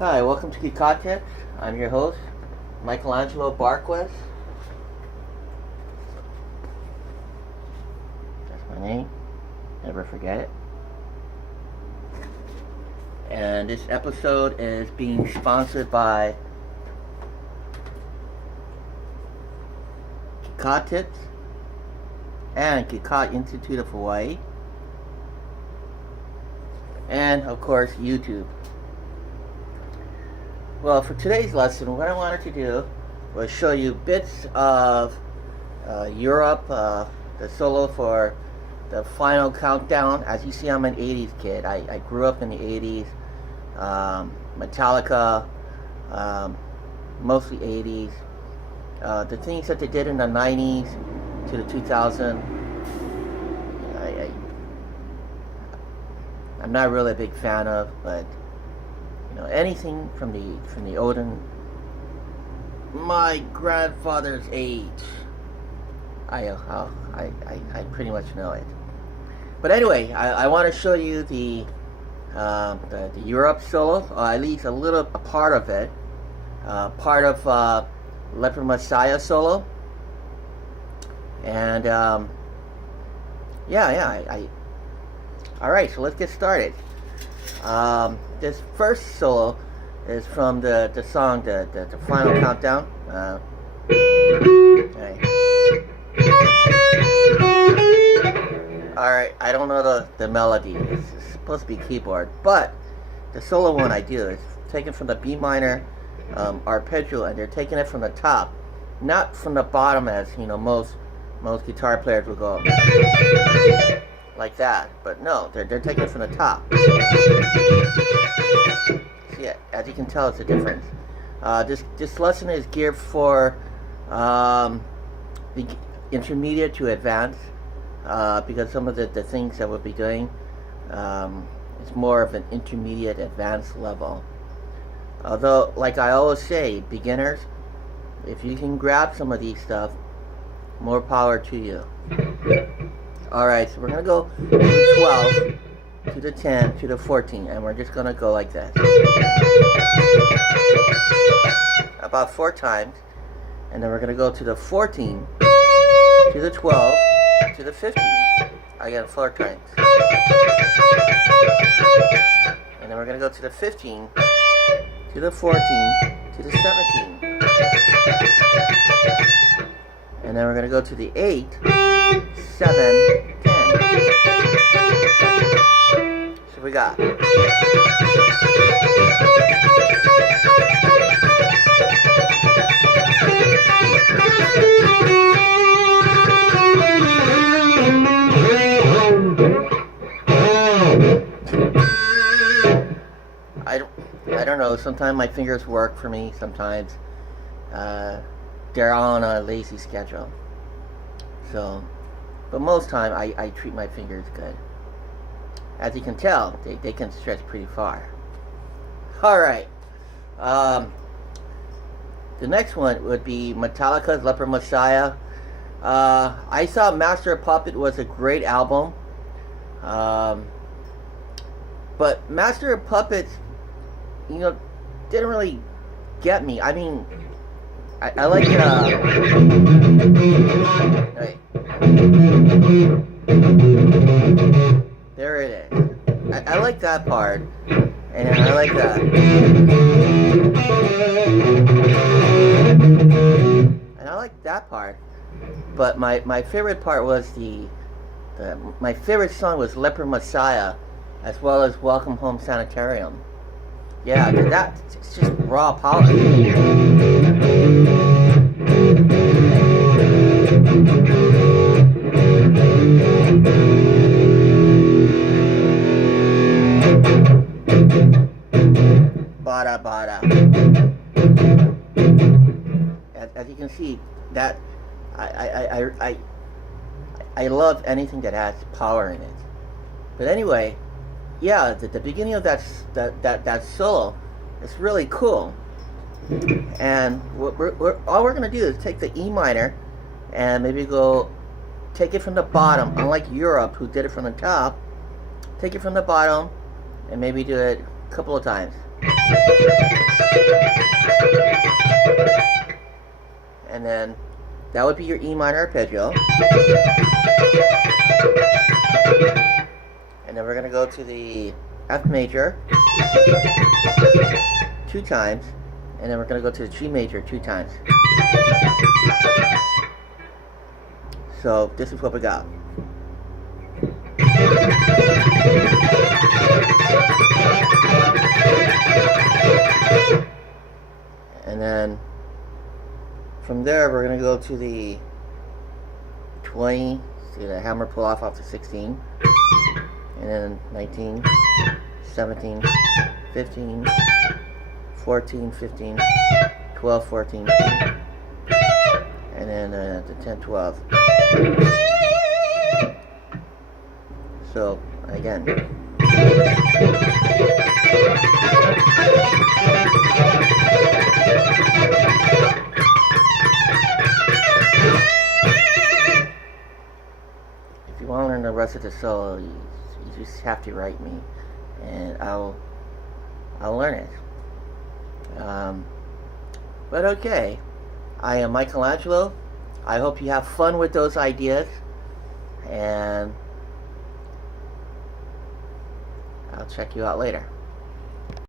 Hi, welcome to Kika Institute. I'm your host, Michelangelo Barques. That's my name. Never forget it. And this episode is being sponsored by Kika Institute and Kika Institute of HI, and of course YouTube. Well, for today's lesson, what I wanted to do was show you bits of Europe, the solo for the final countdown. As you see, I'm an 80s kid. I grew up in the 80s. Metallica, mostly 80s. The things that they did in the 90s to the 2000s, I'm not really a big fan of, but anything from the olden, my grandfather's age, I pretty much know it. But anyway, I want to show you the Europe solo, or at least a part of it, part of Leper Messiah solo, and all right, so let's get started. This first solo is from the song, the final countdown. Alright, I don't know the melody. It's supposed to be keyboard, but the solo one I do is taken from the B minor arpeggio, and they're taking it from the top, not from the bottom as most guitar players will go like that, but no, they're taking it from the top. See, as you can tell, it's a difference. This lesson is geared for the intermediate to advanced, because some of the things that we'll be doing is more of an intermediate advanced level. Although, like I always say, beginners, if you can grab some of these stuff, more power to you. Alright, so we're going to go to the 12, to the 10, to the 14, and we're just going to go like this. About 4 times, and then we're going to go to the 14, to the 12, to the 15. Again, 4 times. And then we're going to go to the 15, to the 14, to the 17. And then we're going to go to the 8, 7, 10. So we got. I don't know, sometimes my fingers work for me, sometimes they're on a lazy schedule. So, but most time I treat my fingers good. As you can tell, they can stretch pretty far. Alright. The next one would be Metallica's Leper Messiah. I thought Master of Puppet was a great album. But Master of Puppets, didn't really get me. I mean, I like right. There it is. I like that part, and I like that, and I like that part. But my favorite part was my favorite song was Leper Messiah, as well as Welcome Home Sanitarium. Yeah, it's just raw power. Bada bada. As you can see, that I love anything that has power in it. But anyway, yeah, the beginning of that solo is really cool. And all we're gonna do is take the E minor and maybe go take it from the bottom, unlike Europe, who did it from the top. Take it from the bottom and maybe do it a couple of times. And then that would be your E minor arpeggio. And then we're going to go to the F major 2 times, and then we're going to go to the G major 2 times. So this is what we got. And then from there we're going to go to the 20, see the hammer pull off the 16, and then 19, 17, 15, 14, 15, 12, 14, and then the 10, 12. So again, if you want to learn the rest of the solo, you just have to write me, and I'll learn it. But okay, I am Michelangelo. I hope you have fun with those ideas, and I'll check you out later.